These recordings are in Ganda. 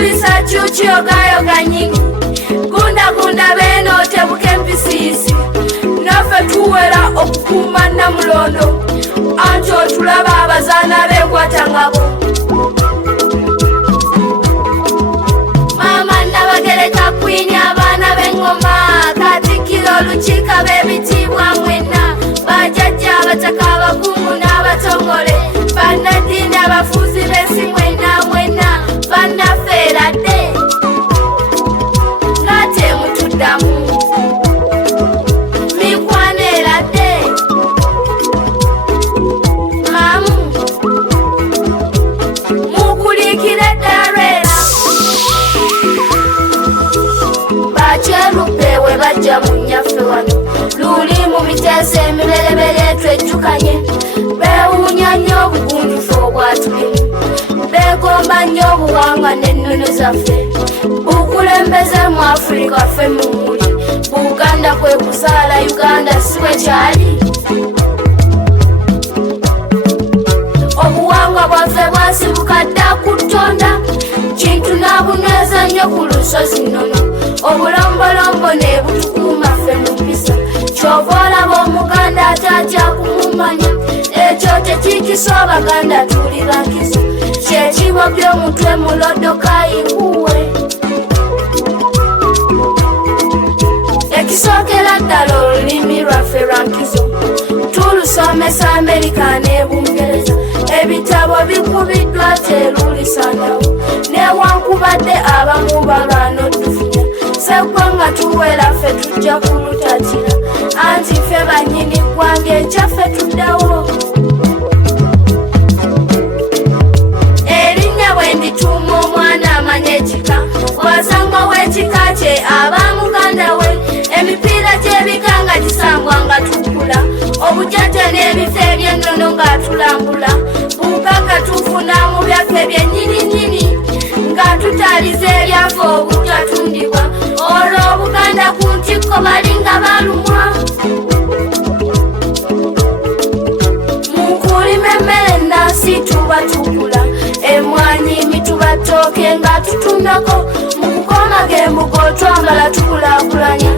tulisa chuchi yogayoga nyingi gunda beno tebuke mpisisi nafe tuwera okukuma namulondo anti otulaba abazaana b'enkwatangabo mama nabagereka kwini abaana b'engoma Katikkiro Lukiika b'ebitiibwa mwenna bajjajja abataka abakungu n'abatongole bannaddiini abafuuzi b'ensi mwenna bannaffe eradde ng'ate mutuddamu mikwano eradde mamu mukuliikire eddarwera bakyeruppe we bajja mu nnyaffe wano luli mu miteesa emiberebere twejjukanye beewuunya nnyo obugunjufu obwatulimu beegomba nnyo obuwangwa n'ennono zaffe bukulembeze mu Afirika ffe mumuli Buganda kwe kuzaala Uganda si bwe kyali obuwangwa bwaffe bwasibuka dda ku ttonda kintu n'abunyweza nnyo ku lusozi nnono obulombolombo ne butukuuma ffe mu mpisa kyova olaba omuganda atajja kumumanya ekyo tekikisa Abaganda tuli bankizo kyekibo by'omutwe muloddo kayinkuwe ekisookera ddala olulimi lwaffe lwankizo tulusomesa Amerika ne Bungereza ebitabo bikubiddwa terulisanawo newankubadde abamu balwana otufunya seggwanga tuwera ffe tujja kulutatira anti ffe bannyini ggwanga ekyaffe tuddawo erinnya bwe ndituuma omwana amanya ekika wasanga w'ekika kye aba muganda we emipiira gy'ebika nga gisangwa nga tukula obujjajja n'ebifo eby'ennono ng'atulambula bugagga tufuna mu byaffe byennyininyini nga tutaliza ebyafa obutatundibwa olwo Obuganda ku ntikko balinga balumwa munkulima emmere ennansi tuba tukula emmwanyi mituba ttooke nga tutundako mu kukomaga embugo twambala tukulaakulanya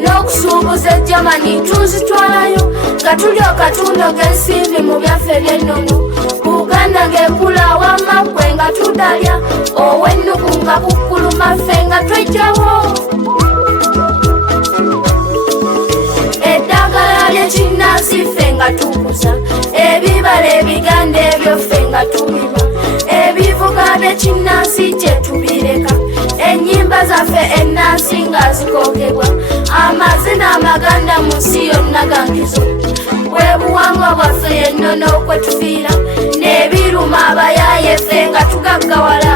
n'okusuubuza ejjamani tuzitwalayo nga tulyoka tunoga ensimbi mu byaffe by'ennono Buganda ng'ekula wamma ggwe nga tudalya ow'ennuku nga kukkuluma ffe nga twejjawo eddagala ly'ekinnansi ffe nga tukuza ebibala ebiganda ebyo ffe nga tulima ebivuga by'ekinnansi kye tubireka ennyimba zaffe ennansi nga zikookebwa amazina amaganda mu nsi yonna gankizo bwe buwangwa bwaffe yennono kwe tufiira n'ebiruma abayaaye ffe nga tugaggawala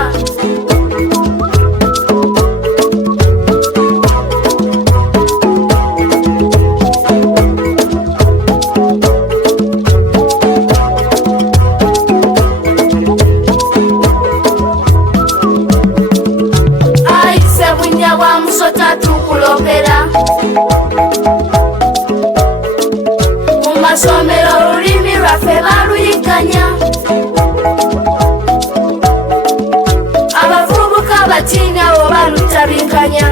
mu masomero olulimi lwaffe baluyiganya abavubuka batiina oba lutabikanya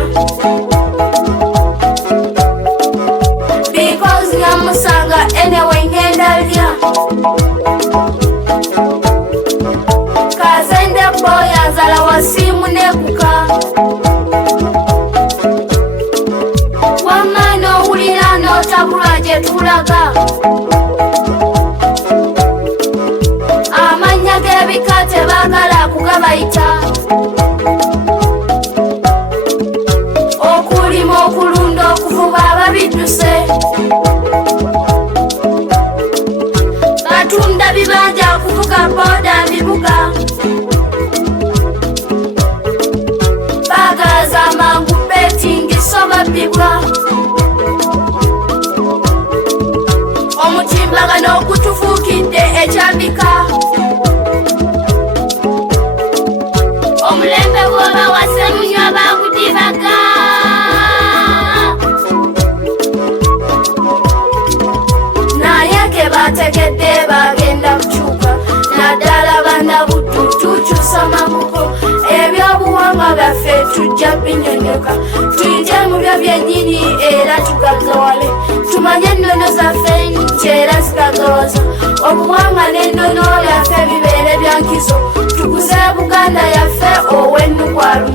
because nyamusanga enewe ngenda lya kazende boya nzala wasimu nekuka wamana owulira n'otabulwa gye tulaga amannya g'ebika tebaagala kugabayita okulima okulunda okuvuba ababidduse batunda bibanja kuvuga booda bibuga baagaza amangu betingi so babbibwa omutimbagano okutufuukidde ekyambika omulembe bw'oba wasemunywa bagudibaga naye ke bategedde bagenda kukyuka naddala bannabuddu tukyusa mamuko ebyobuwangwa byaffe tujja binyonyoka tuyite mu byo byennyini era tugagawale tumanye ennono zaffe nti era zigagawaza obuwanga n'ennono byaffe bibeere bya nkizo tukuze Buganda yaffe ow'ennu kwa lumu